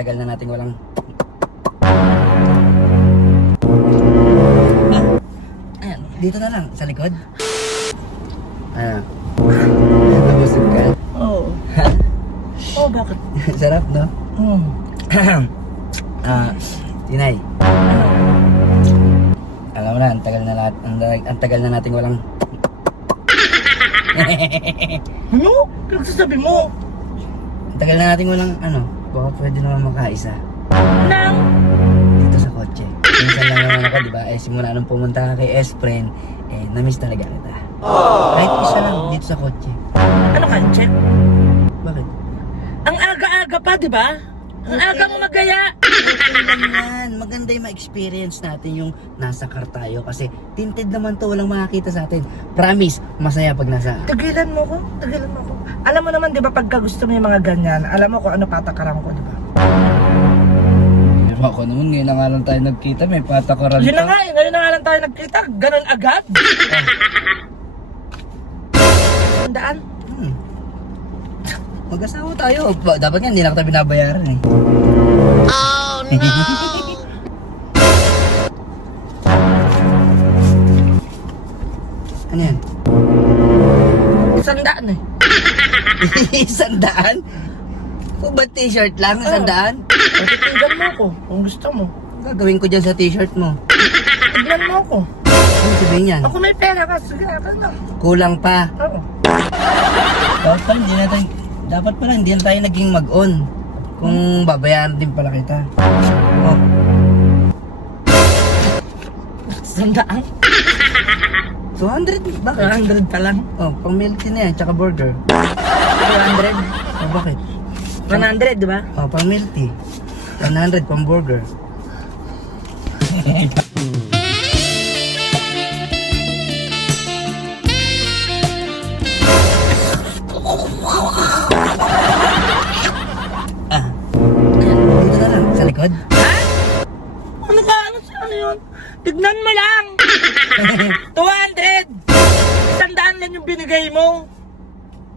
Tagal na nating walang... Ayan, dito na lang, sa likod. Nabusog ka. Oo. Oo, bakit? Sarap, no? Tinay. Alam mo na, ang tagal na nating walang... Ano? Pinagsasabi mo? Ang tagal na nating walang, baka pwede naman makaisa. Nang? Dito sa kotse. Minsan lang naman ako, di ba? Simula nung pumunta ka kay S-Friend, na-miss talaga kita. Kahit isa lang, dito sa kotse. Ano ka, check? Bakit? Ang aga-aga pa, di ba? Ang aga mo magaya. Okay lang yan. Maganda yung ma-experience natin yung nasa car tayo kasi tinted naman to, walang makakita sa atin. Promise, masaya pag nasa... Tagilan mo ko. Alam mo naman, di ba, pagka gusto mo yung mga ganyan, alam mo kung ano patakaran ko, di ba? Pero ako naman, ngayon na nga lang tayo nagkita, may patakaran Yun na nga, ngayon na nga lang tayo nagkita. Ganon agad. Tandaan. Mag-asawa tayo. Dapat nga, hindi na kita binabayaran eh. Oh, no! Ano yan? 100 eh. 100? Kung ba t-shirt lang, 100? Tignan mo ako kung gusto mo. Gagawin ko dyan sa t-shirt mo. Tignan mo ako. Ano sabihin yan? Ako may pera ka. Sige, ako na. Kulang pa. Oo. Dapat pala hindi na tayo naging mag-on. Kung babayaran din pala kita. Oh. 100? 200? Bakit? 100 pa lang. Oh, pang milk tea na yan, tsaka burger. 200? Oh, bakit? 100, di ba? Oh, pang milk tea. 100 pang burger. Dito na lang, sa likod. Ha? Ano ka? Ano yun? Tignan mo lang! 200! 100 lang yung binigay mo.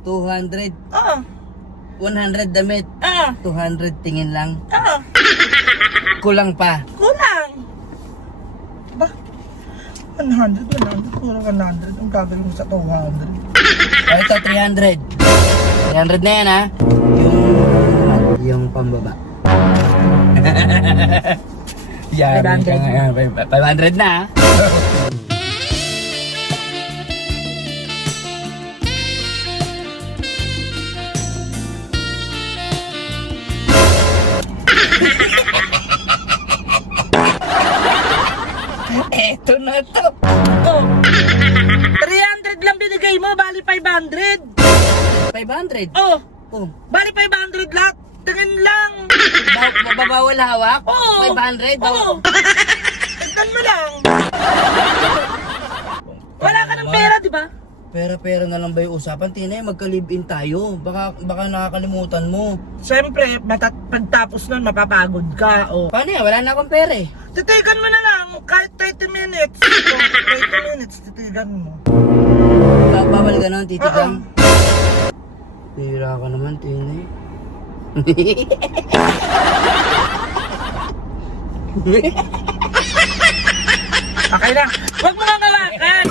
200. Oo. 100 damit. Oo. 200 tingin lang. Oo. Kulang pa. Kulang. Ba? 100. Puro 100. Ang gagawin mo sa 200. Oh, ito, 300. 300 na yan, ha? Yung pambaba. Yan, 500 na, ha? Eto na to. Oh. 300 lang binigay mo, bali 500. 500. Oh. Oh. Bali 500 lahat. Tingin lang. Babawal hawak? Oo. 500? Oo. Tignan mo lang. Wala ka ng pera, di ba? Pera na lang ba yung usapan? Tinay, magka-live-in tayo. Baka nakakalimutan mo. Siyempre, pagtapos nun, mapapagod ka. Oh. Paano yan? Wala na akong pera eh. Titigan mo na lang, kahit 30 minutes. Oh, 30 minutes, titigan mo. Bawal ka nun, titigang. Pira ka naman, Tinay. Okay na. Huwag mo nga ngawakan.